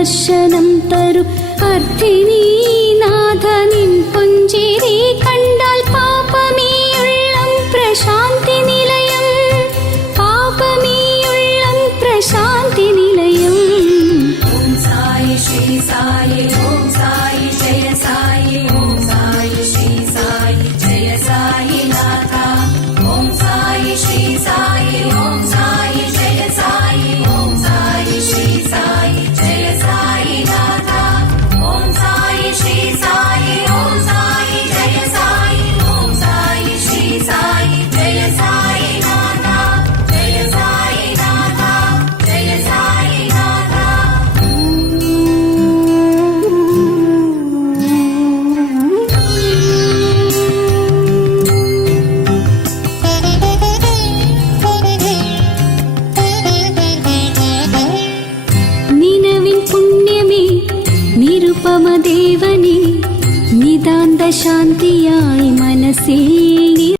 ദർശനം തരു അർത്ഥിനീ നാഥ നിൻ പുഞ്ചിരി കണ്ടാൽ പാപമീയുള്ളം പ്രശാന്തി നിലയം പാപമീയുള്ളം പ്രശാന്തി നിലയം. ഓം സായി ശ്രീ സായി ഓം സായി ജയ സായി ഓം സായി ശ്രീ സായി ജയ സായി നാഥ ഓം സായി ശ്രീ സായി ഓം സായി ജയ സായി ഓം സായി ശ്രീ സായി ജയ സായി നാഥ ഓം സായി ശ്രീ സായി ഓം സായി ജയ സായി ഓം സായി ശ്രീ സായി ജയ സായി നാഥ ജയ സായി നാഥ ജയ സായി നാഥ. നിലവിൻ പുണ്യമേ നിരുപമദേവനേ നിതാന്ത ശാന്തിയായി മനസ്സിൽ